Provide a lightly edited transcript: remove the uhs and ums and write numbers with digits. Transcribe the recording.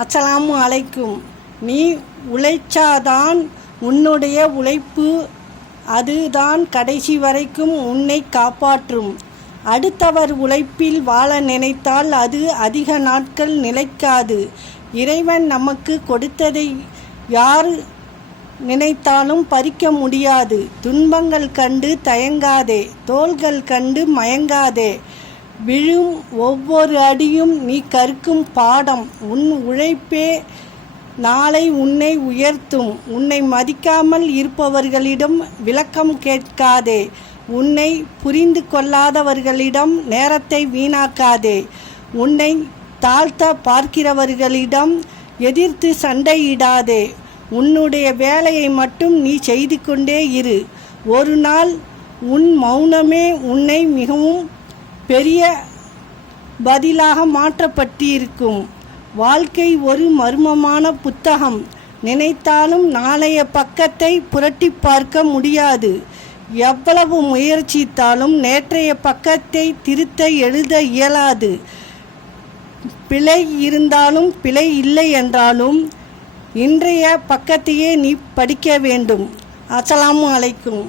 அஸ்ஸலாமு அலைக்கும். நீ உழைச்சாதான் உன்னுடைய உழைப்பு அதுதான் கடைசி வரைக்கும் உன்னை காப்பாற்றும். அடுத்தவர் உழைப்பில் வாழ நினைத்தால் அது அதிக நாட்கள் நிலைக்காது. இறைவன் நமக்கு கொடுத்ததை யார் நினைத்தாலும் பறிக்க முடியாது. துன்பங்கள் கண்டு தயங்காதே, தோள்கள் கண்டு மயங்காதே. விழும் ஒவ்வொரு அடியும் நீ கற்கும் பாடம். உன் உழைப்பே நாளை உன்னை உயர்த்தும். உன்னை மதிக்காமல் இருப்பவர்களிடம் விளக்கம் கேட்காதே. உன்னை புரிந்து கொள்ளாதவர்களிடம் நேரத்தை வீணாக்காதே. உன்னை தாழ்த்த பார்க்கிறவர்களிடம் எதிர்த்து சண்டையிடாதே. உன்னுடைய வேலையை மட்டும் நீ செய்து கொண்டே இரு. ஒரு நாள் உன் மௌனமே உன்னை மிகவும் பெரிய பதிலாக மாற்றப்பட்டிருக்கும். வாழ்க்கை ஒரு மர்மமான புத்தகம். நினைத்தாலும் நாளைய பக்கத்தை புரட்டி பார்க்க முடியாது. எவ்வளவு முயற்சித்தாலும் நேற்றைய பக்கத்தை திருத்த எழுத இயலாது. பிழை இருந்தாலும் பிழை இல்லை என்றாலும் இன்றைய பக்கத்தையே நீ படிக்க வேண்டும். அஸ்ஸலாமு அலைக்கும்.